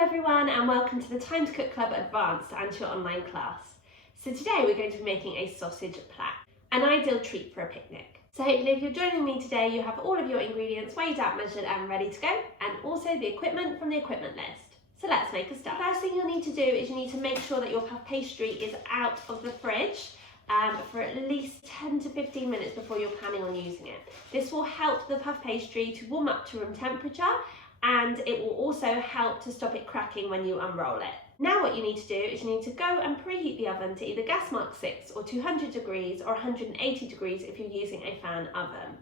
everyone and welcome to the Time to Cook Club Advanced and your online class. So today we're going to be making a sausage plat, an ideal treat for a picnic. So hopefully if you're joining me today you have all of your ingredients weighed out, measured and ready to go, and also the equipment from the equipment list. So let's make a start. The first thing you'll need to do is you need to make sure that your puff pastry is out of the fridge for at least 10 to 15 minutes before you're planning on using it. This will help the puff pastry to warm up to room temperature, and it will also help to stop it cracking when you unroll it. Now what you need to do is you need to go and preheat the oven to either gas mark 6 or 200 degrees or 180 degrees if you're using a fan oven.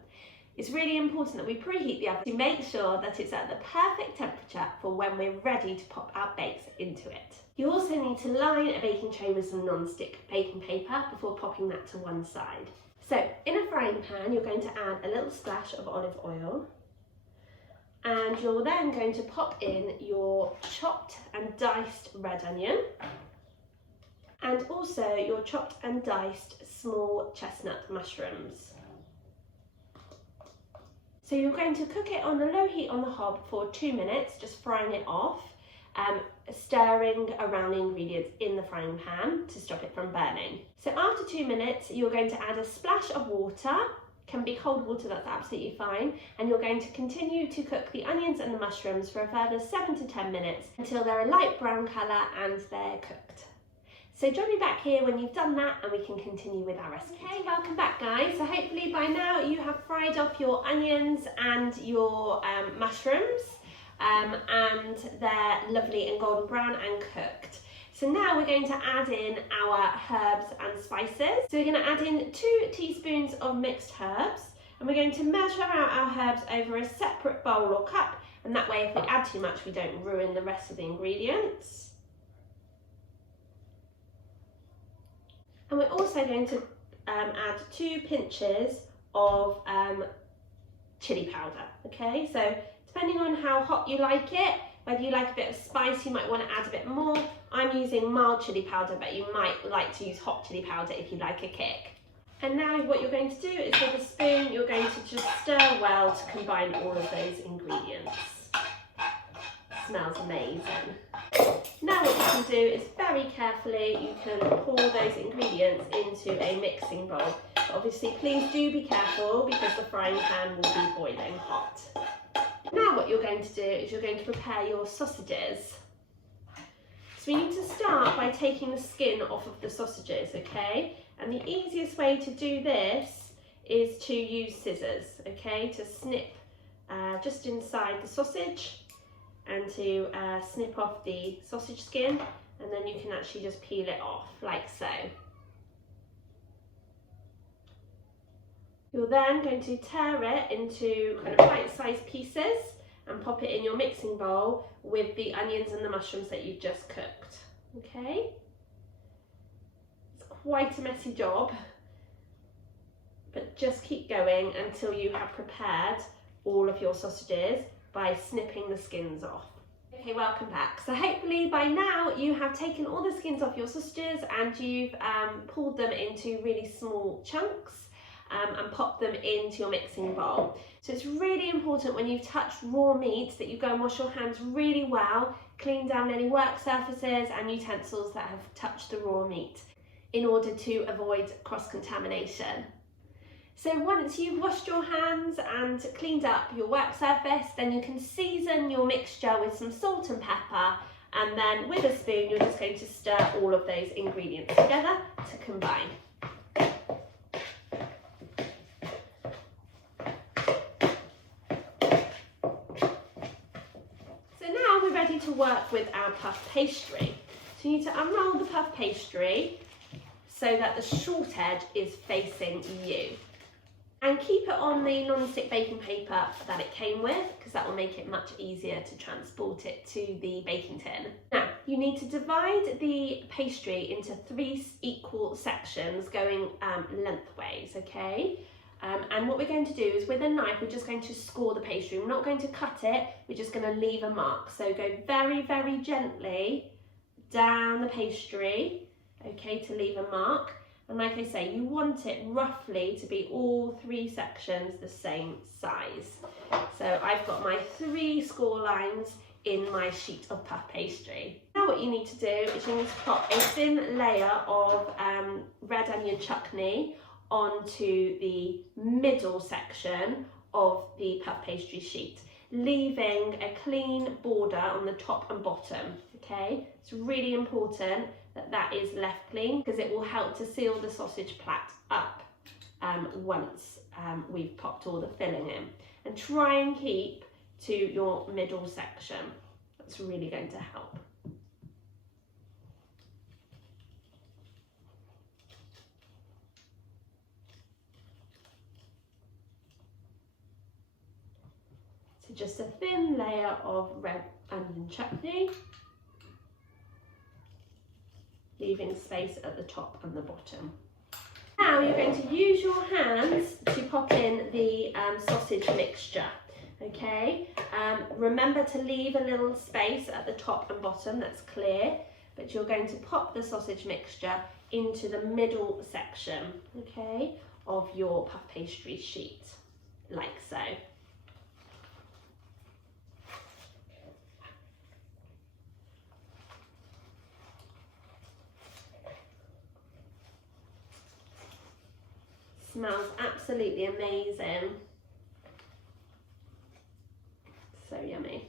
It's really important that we preheat the oven to make sure that it's at the perfect temperature for when we're ready to pop our bakes into it. You also need to line a baking tray with some non-stick baking paper before popping that to one side. So in a frying pan you're going to add a little splash of olive oil, and you're then going to pop in your chopped and diced red onion and also your chopped and diced small chestnut mushrooms. So you're going to cook it on a low heat on the hob for 2 minutes, just frying it off, stirring around the ingredients in the frying pan to stop it from burning. So after 2 minutes you're going to add a splash of water. Can be cold water, that's absolutely fine, and you're going to continue to cook the onions and the mushrooms for a further 7 to 10 minutes until they're a light brown colour and they're cooked. So join me back here when you've done that and we can continue with our recipe. Okay, welcome back guys. So hopefully by now you have fried off your onions and your mushrooms and they're lovely and golden brown and cooked. So now we're going to add in our herbs and spices. So we're going to add in 2 teaspoons of mixed herbs, and we're going to measure out our herbs over a separate bowl or cup, and that way if we add too much we don't ruin the rest of the ingredients. And we're also going to add 2 pinches of chili powder, okay? So depending on how hot you like it, whether you like a bit of spice, you might want to add a bit more. I'm using mild chili powder, but you might like to use hot chili powder if you like a kick. And now what you're going to do is with a spoon, you're going to just stir well to combine all of those ingredients. Smells amazing. Now what you can do is very carefully, you can pour those ingredients into a mixing bowl. But obviously please do be careful because the frying pan will be boiling hot. Now what you're going to do is you're going to prepare your sausages. So we need to start by taking the skin off of the sausages, okay? And the easiest way to do this is to use scissors, okay? To snip just inside the sausage and to snip off the sausage skin, and then you can actually just peel it off like so. You're then going to tear it into kind of bite-sized pieces and pop it in your mixing bowl with the onions and the mushrooms that you've just cooked, okay? It's quite a messy job, but just keep going until you have prepared all of your sausages by snipping the skins off. Okay, welcome back. So hopefully by now you have taken all the skins off your sausages and you've pulled them into really small chunks and pop them into your mixing bowl. So it's really important when you've touched raw meat that you go and wash your hands really well, clean down any work surfaces and utensils that have touched the raw meat in order to avoid cross-contamination. So once you've washed your hands and cleaned up your work surface, then you can season your mixture with some salt and pepper, and then with a spoon you're just going to stir all of those ingredients together to combine. To work with our puff pastry. So you need to unroll the puff pastry so that the short edge is facing you, and keep it on the non-stick baking paper that it came with, because that will make it much easier to transport it to the baking tin. Now you need to divide the pastry into 3 equal sections going lengthways, okay? And what we're going to do is with a knife, we're just going to score the pastry. We're not going to cut it, we're just going to leave a mark. So go very, very gently down the pastry, okay, to leave a mark. And like I say, you want it roughly to be all 3 sections the same size. So I've got my 3 score lines in my sheet of puff pastry. Now what you need to do is you need to pop a thin layer of red onion chutney onto the middle section of the puff pastry sheet, leaving a clean border on the top and bottom, okay? It's really important that that is left clean because it will help to seal the sausage plat up once we've popped all the filling in. And try and keep to your middle section. That's really going to help. So just a thin layer of red onion chutney, leaving space at the top and the bottom. Now you're going to use your hands to pop in the sausage mixture, okay? Remember to leave a little space at the top and bottom that's clear, but you're going to pop the sausage mixture into the middle section, okay, of your puff pastry sheet, like so. Smells absolutely amazing. So yummy.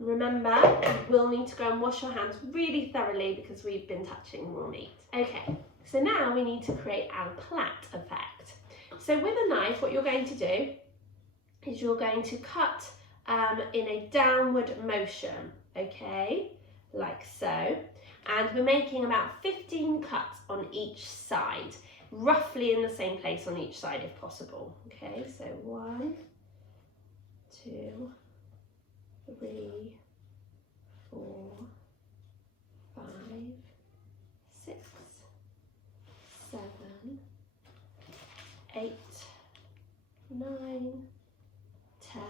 Remember, you will need to go and wash your hands really thoroughly because we've been touching raw meat. Okay, so now we need to create our Plat Effect. So with a knife, what you're going to do is you're going to cut in a downward motion, okay, like so. And we're making about 15 cuts on each side, roughly in the same place on each side if possible. Okay, so 1, 2, 3, 4, 5, 6, 7, 8, 9, 10,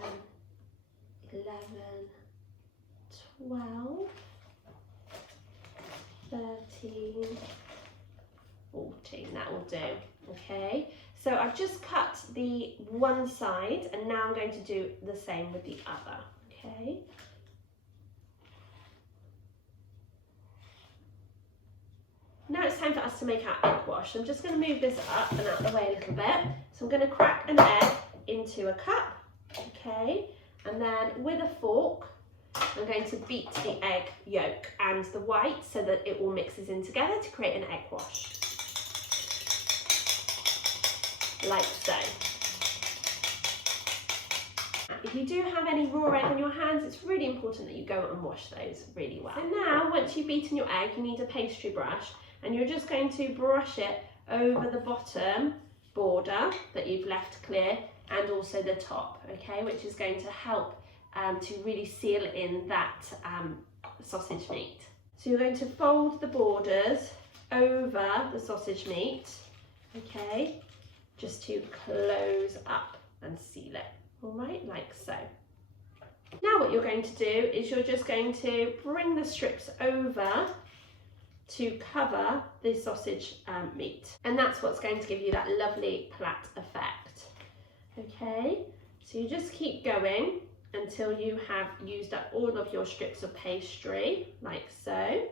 11, 12, 13, 14, that will do, okay? So I've just cut the one side and now I'm going to do the same with the other, okay? Now it's time for us to make our egg wash. I'm just going to move this up and out the way a little bit. So I'm going to crack an egg into a cup, okay? And then with a fork, I'm going to beat the egg yolk and the white so that it all mixes in together to create an egg wash. Like so. If you do have any raw egg on your hands, it's really important that you go and wash those really well. And now, once you've beaten your egg, you need a pastry brush and you're just going to brush it over the bottom border that you've left clear and also the top, okay, which is going to help to really seal in that sausage meat. So you're going to fold the borders over the sausage meat, okay, just to close up and seal it, all right, like so. Now what you're going to do is you're just going to bring the strips over to cover the sausage meat, and that's what's going to give you that lovely Plat effect, okay? So you just keep going until you have used up all of your strips of pastry, like so.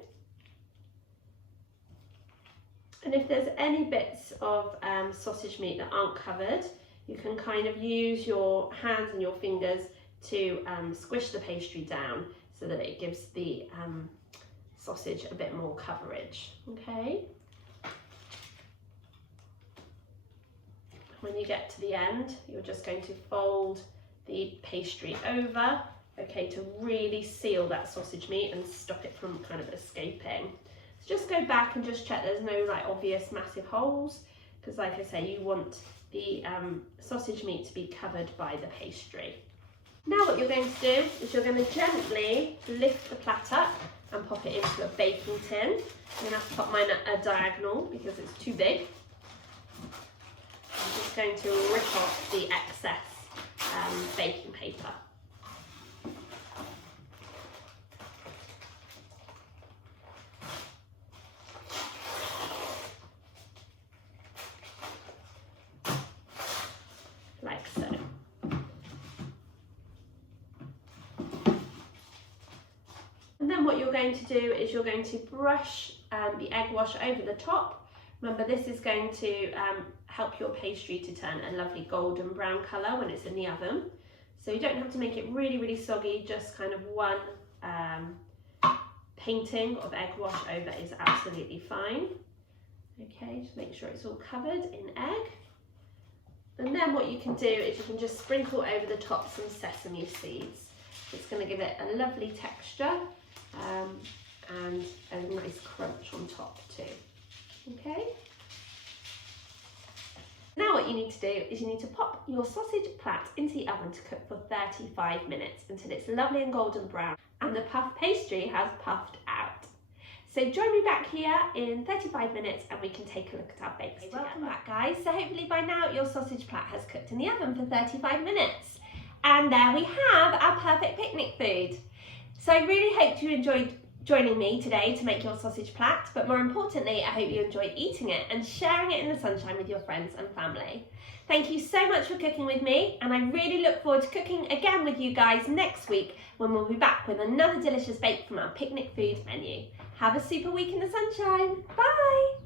And if there's any bits of sausage meat that aren't covered, you can kind of use your hands and your fingers to squish the pastry down so that it gives the sausage a bit more coverage, okay? When you get to the end, you're just going to fold the pastry over, okay, to really seal that sausage meat and stop it from kind of escaping. So just go back and just check there's no like obvious massive holes, because like I say, you want the sausage meat to be covered by the pastry. Now what you're going to do is you're going to gently lift the plat up and pop it into a baking tin. I'm going to have to pop mine at a diagonal because it's too big. I'm just going to rip off the excess baking paper. then what you're going to do is you're going to brush the egg wash over the top. Remember, this is going to help your pastry to turn a lovely golden brown colour when it's in the oven. So you don't have to make it really, really soggy, just kind of one painting of egg wash over is absolutely fine. Okay, just make sure it's all covered in egg. And then what you can do is you can just sprinkle over the top some sesame seeds. It's going to give it a lovely texture and a nice crunch on top too. Okay. Now what you need to do is you need to pop your sausage plat into the oven to cook for 35 minutes until it's lovely and golden brown and the puff pastry has puffed out. So join me back here in 35 minutes and we can take a look at our bakes together. Welcome back, guys. So hopefully by now your sausage plat has cooked in the oven for 35 minutes. And there we have our perfect picnic food. So I really hope you enjoyed joining me today to make your sausage plat, but more importantly, I hope you enjoyed eating it and sharing it in the sunshine with your friends and family. Thank you so much for cooking with me, and I really look forward to cooking again with you guys next week when we'll be back with another delicious bake from our picnic food menu. Have a super week in the sunshine. Bye!